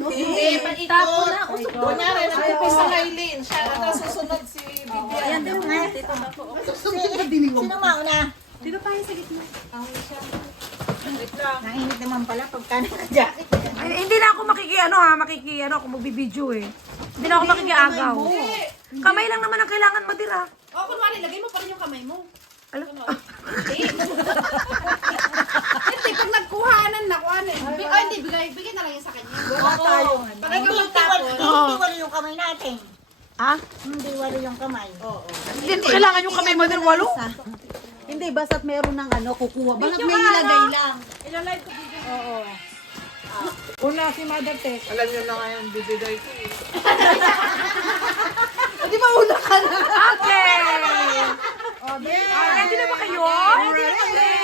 Hindi, Tapo na. kunyari, nag-umpisa kay Lynn. Siya na susunod si Vivian. Ayan, dito nga. Dito na po. Sino mauna? Dito tayo sa gitna. Wait lang. Nainit naman pala pagka naka-jacket. Ay, hindi na ako makikiano ako magbibideo eh. Hindi na ako makikiagaw. Kamay lang naman ang kailangan madira. O, kunwari, lagay mo pa rin yung kamay mo. Alam? Hindi, pag nagkuhanan na, kuhanan. Ay, hindi, bigay na lang yun sa kanya. Wala tayo. Pag Hindi walo yung kamay natin. Ha? Hindi walo yung kamay. Hindi kailangan yung kamay madira walo. Hindi, basta't meron ng kukuha. Basta't may nilagay lang. Ilalive ko video. Oo. Una si Mother Tech. Alam niyo na ngayon, bibigay ko eh. Di ba una ka na? Okay! Ready na ba kayo? Ready.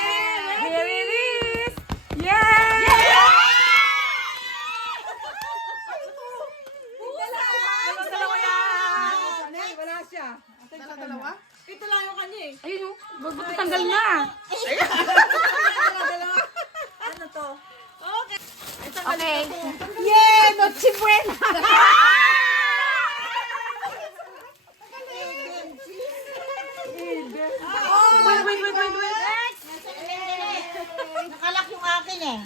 Here it is! Yay! Dalawa yan! Wala siya. Dalawa? Ito lang yung kanya eh. Ayun yung, tanggal na. Ano to? Okay. Yeah! Noche buena! Wait. Nakalak yung akin eh.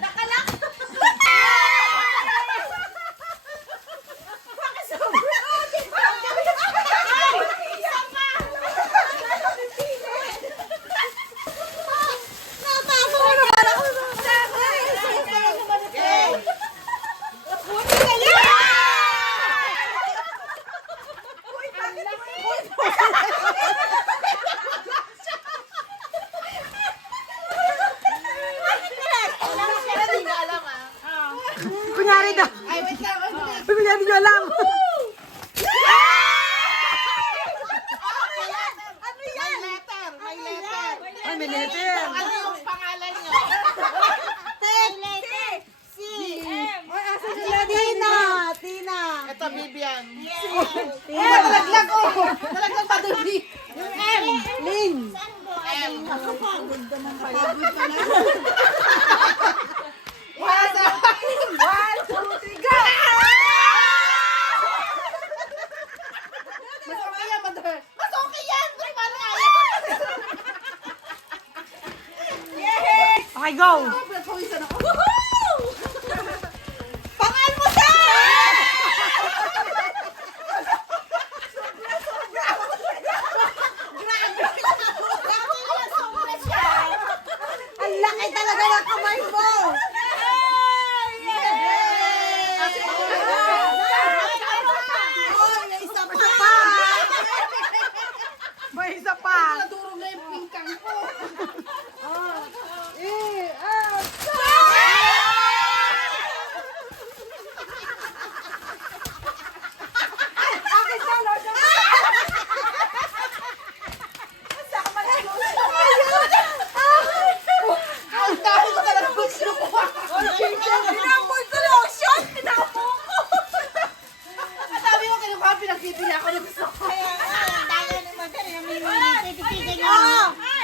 Kunyari daw. Ay, wait lang. Kunyari nyo alam. May letter. Ay, may letter. Ano yung pangalan niyo? Tina! Ito, Vivian. Nalaglag pa doon. Yung M! Lin! M. Nakapagod naman pala. One, two, three, go! Mas okay yan, mother. Mas okay yan! Pero paano kaya? Okay, go! Pinagpawisan ako. Pangal mo sa! Ang laki talaga ng kamay mo! May isa pa. Nadurog na yung pingkang ko. Ang dami ko talaga gusto ko. Inamoy ko lotion! Tinapo ko! Ang dami ko kinukuha, pinagpipili ako ng gusto ko. Kaya nga, tayo ni Mother, namimili. Tititigil nyo.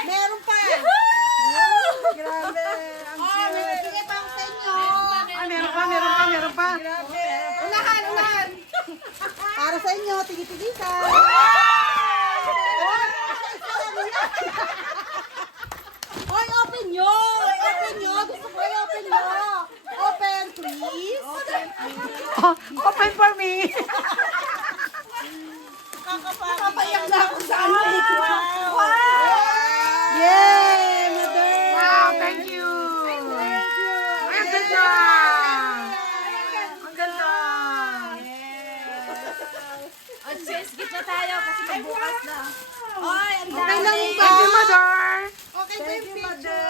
Meron pa! Grabe! Ang May bibigay pa ako sa inyo. Ay, meron pa. Unahan. Para sa inyo, tigi-tigisan. Hoy, open nyo! Open nyo! Gusto ko i-open nyo! Open, please! Oh, open for me. Kapayak na ako sa ano. Wow! Yay, Mother! Wow, thank you. Ay, ang ganda. Ang ganda. Skip na tayo kasi magbukas na. Ay, ang Okay lang ba? Thank you, Mother. Okay, Thank you, Mother!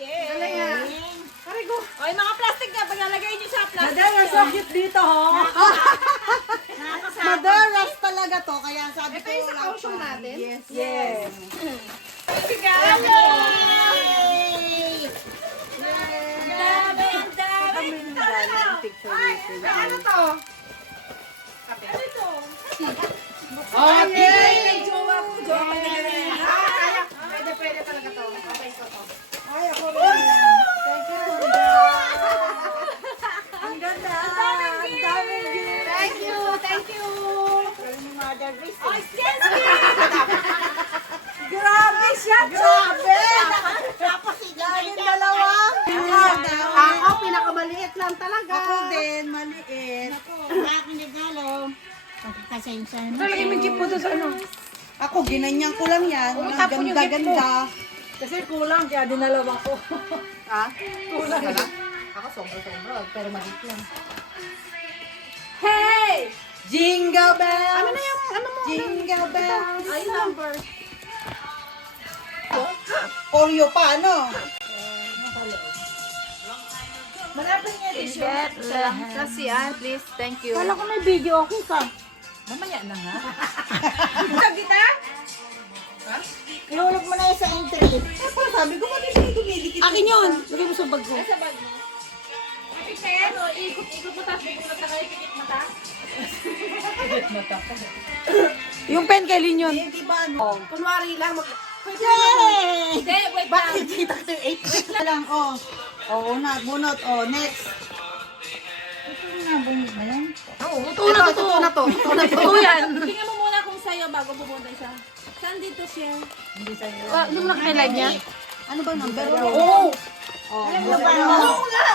Yes. Ay, mga plastic na. Paglalagay niyo sa plastic. Mother, you're so cute dito, ho? Mother, rush talaga to, kaya sabi Ito ko yung sa lang caution pa. natin. Yes. Ano to? Ano to? Okay! May jowa ko. Jowa ko na. Kaya, pwede talaga to. Okay, so to. Ay, ako rin. Thank you, Mother. Thank you. Galing ni Mother Grace. Oh, excuse me. Grabe siya, grabe! Tapos laging dalawa. Ako, pinakamaliit lang talaga. Ako din, maliit. Aking regalo. Pasensya na. Talagay mo yung gift mo doon sa ano. Ako, ginanyan ko lang yan. Ang tapon yung gift mo. ganda-ganda. Kasi kulang, kaya dinalawa ko. Ha? Kulang ka lang? Ako sobra-sobra, pero maliit lang. Hey! Jingle bells! Ano na yung, ano mo? Jingle bells! Ay, number. Oreo pa, ano? Malapit niya tissue. Kasi yan, please. Thank you. Kala ko may video, okay ka. Mamaya na nga. Ihulog mo na yun sa entry. Eh, pala sabi ko, mali siya dumidikit. Akin yun. Lagay mo sa bag ko. Ikot mo tayo. Ikot mo tayo. Pikit mata. Yung pen kay Lin yun. Eh, di ba ano? Kunwari lang. Yay! Hindi, wait lang. Bakit kita ko yung 8? Wait lang, oh. Oh, bunot. Oh, next. Ito na, bunot ba yan? Oo, totoo na to. Totoo yan. Tingnan mo muna kung sa'yo bago pupunta siya. Saan dito siya? Nung nakaka-live niya? Ano ba number? Oo. Oh, ano ba? Oo nga!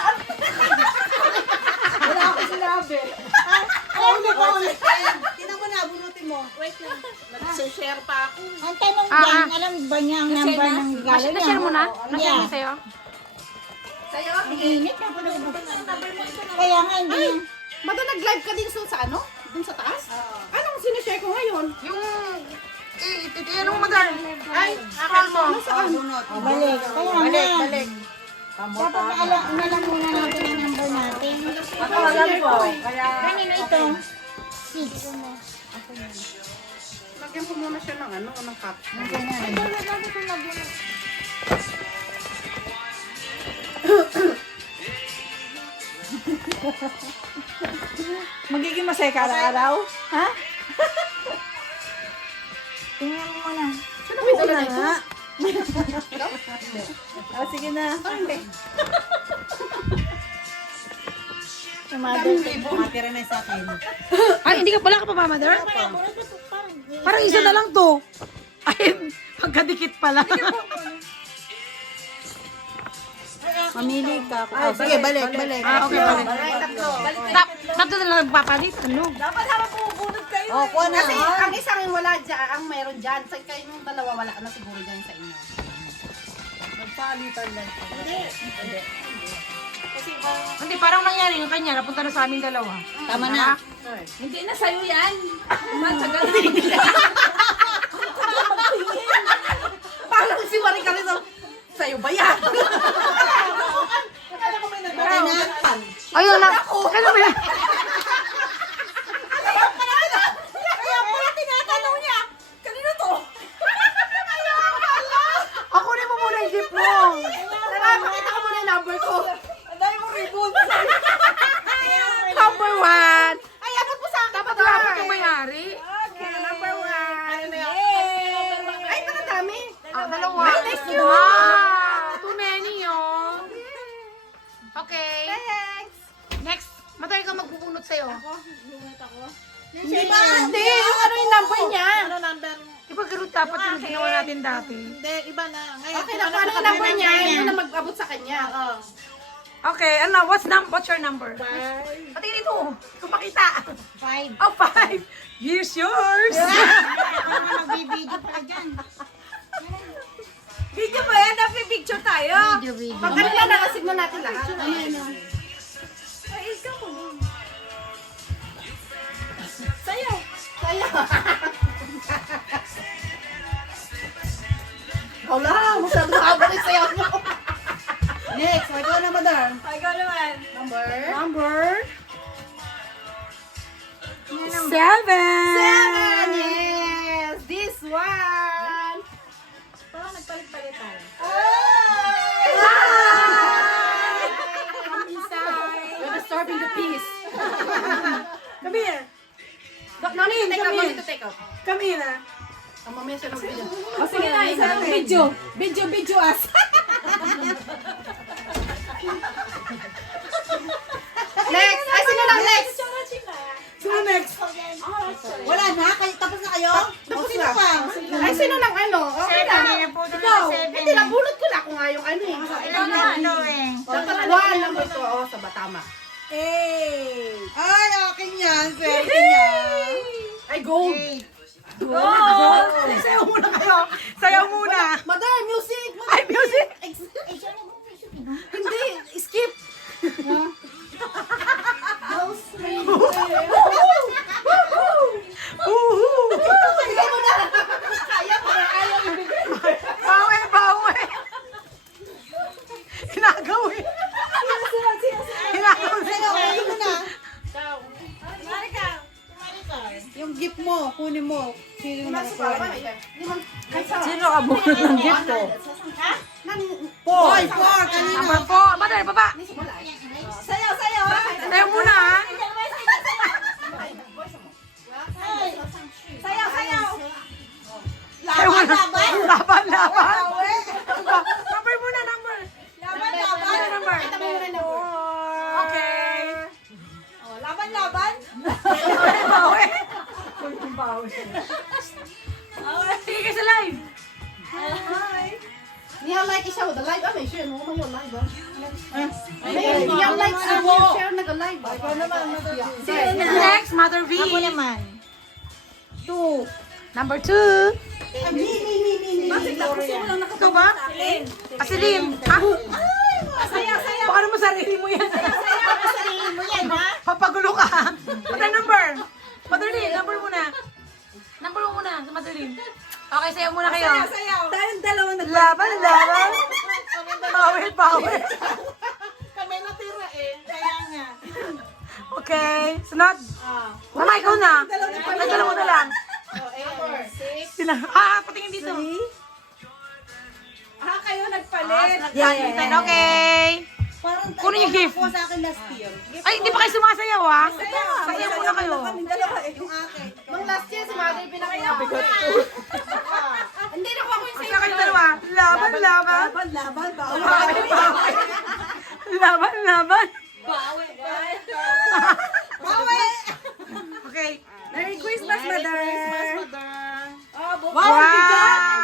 Wala ako sinabi. Hindi ko ulit. Tinan mo na, bunutin mo. Wait lang. Nag-share pa ako. Ang tanong dyan, alam ba niya ang number ng regalo niya? Na-share mo na? Na-share Yeah. mo sa'yo? Sa'yo? Init na pala. Kaya nga, hindi. Mada nag-live ka din sa ano? Dun sa taas? Anong sinishare ko ngayon? Yung... ano mo madal? Ay, Scroll mo. Oh, bunot. Balik. Kaya nga. Dapat alam muna natin ang number natin. Ako alam ko. Kaya... Kanino ito? 6. Lagyan ko muna siya ng ano, ng cup. Magiging masaya ka araw? Ha? Tingnan mo muna. Sino may dala nito? Oh, sige na. Matira na sa akin. Ay, hindi ka pala ka pa, mother? Parang isa na lang to. Ay, pagkadikit pala. Mamili ka. Oh, sige, balik. Okay, balik. Tatlo na lang nagpapalit. Ano? Dapat habang pumubunod kayo. Oh, kuha na. Kasi ang isang wala dyan, ang meron dyan. Sa kayo nung dalawa wala na siguro dyan sa inyo. Magpalitan lang. Hindi, parang nangyari yung kanya. Napunta na sa amin dalawa. Tama na. Hindi na sa'yo yan. Matagal na. Parang si Marika rin. Sa'yo ba yan? Okay na. Ayun na. Kailan mo yan? Kaya pala tinatanong niya. Kanino to? Ako rin mo muna yung gift mo. Tara, pakita ko muna yung number ko. Ang dami mo ribbon. Number 1. Ay, abot mo sa akin. Dapat dapat yung may-ari. Okay, number 1. Ano na yan? Ay, ito na dami. Dalawa. Thank you. Wow. Too many yun. Okay. Thanks. Next. Matay ka magpupunot sa'yo. Hindi ba? Hindi. Ano yung number niya? Ano number? Ipagkaroon dapat yung ginawa natin dati. Hindi, iba na. Ngayon, Okay, nakuha na yung number niya. Yun na mag-abot sa kanya. Okay, ano? What's your number? Pati dito. Kung makita. 5. Oh, 5. Here's yours. Magbibideo pala dyan. Video mo yan, dapat picture tayo. Video. Pag ano na, nakasignan natin lahat. Sa'yo. Kaya. Wala, masyado nakabalik sa'yo. Next, ikaw na, madam. Ay, ikaw naman. Number? 7. 7. Yes! This one! Parang nagpalit-palit tayo. Come inside. You're disturbing the peace. Come here. No need to take out. No need to take out. Come here. Ang mamaya siya ng video. O sige na, isa ng video. Video us. Next! Ay, sino lang next? Sino next? sino ng ano? Okay na. Ikaw. Hindi, nabulot ko na ako nga yung ano eh. One, number 2. Oo, sa batama. Ay, akin yan. Swerte niya. Ay, gold. Sayaw muna kayo. Sayaw muna. Mother, music. Ay, music. Hindi, skip. Bawi, bawi. Hinagaw eh. Hinagaw Sa'yo, eh. kunin mo na. Yung gift mo, kunin mo. Sino na Sino ka muna ng gift ko? Four, kanina. Number 4. Mother, baba. Sayaw, sayaw. Sayaw muna ha. Sayaw, sayaw. Sayaw muna. Laban, Laban, laban. laban. Number muna, number. Laban, laban. Number. Kita mo muna na. Okay. Oh, laban, laban. Bawi. Bawi. Sige sa live. Niya like isa with the live. May share mo yung live. Niya like sa mo. Share nag-live. Ako naman. Next, Mother V. Ako naman. 2. Number 2. Bakit ako gusto mo lang Ikaw ba? Asilin. Ha? Sayaw, sayaw. Baka naman sarili mo yan. Sayaw ka sarili mo yan, ha? Papagulo ka. Mother number. Mother Lynn, number muna. Number mo muna, Mother Lynn. Okay, sayaw muna kayo. Sayaw, sayaw. Tayong dalawa na. Laban, laban. Bawal, bawal. Kami natira eh. Kaya nga. Okay, sunod. Mama, ikaw na. Nagdala mo na lang. Sila. Patingin dito. Kayo nagpalit. Okay. Parang Kunin yung gift. ako sa akin last year. Ay, hindi pa kayo sumasayaw ha? Sayaw muna kayo. Dalawa eh. Yung akin. Nung last year, si Mother pinakaya. Hindi na ako yung Basta kayo dalawa. Laban, laban. Laban, bawal. Bawal, bawal. Laban, laban. Bawi! Okay. Merry Christmas, Mother! Mother. Wow, bigat!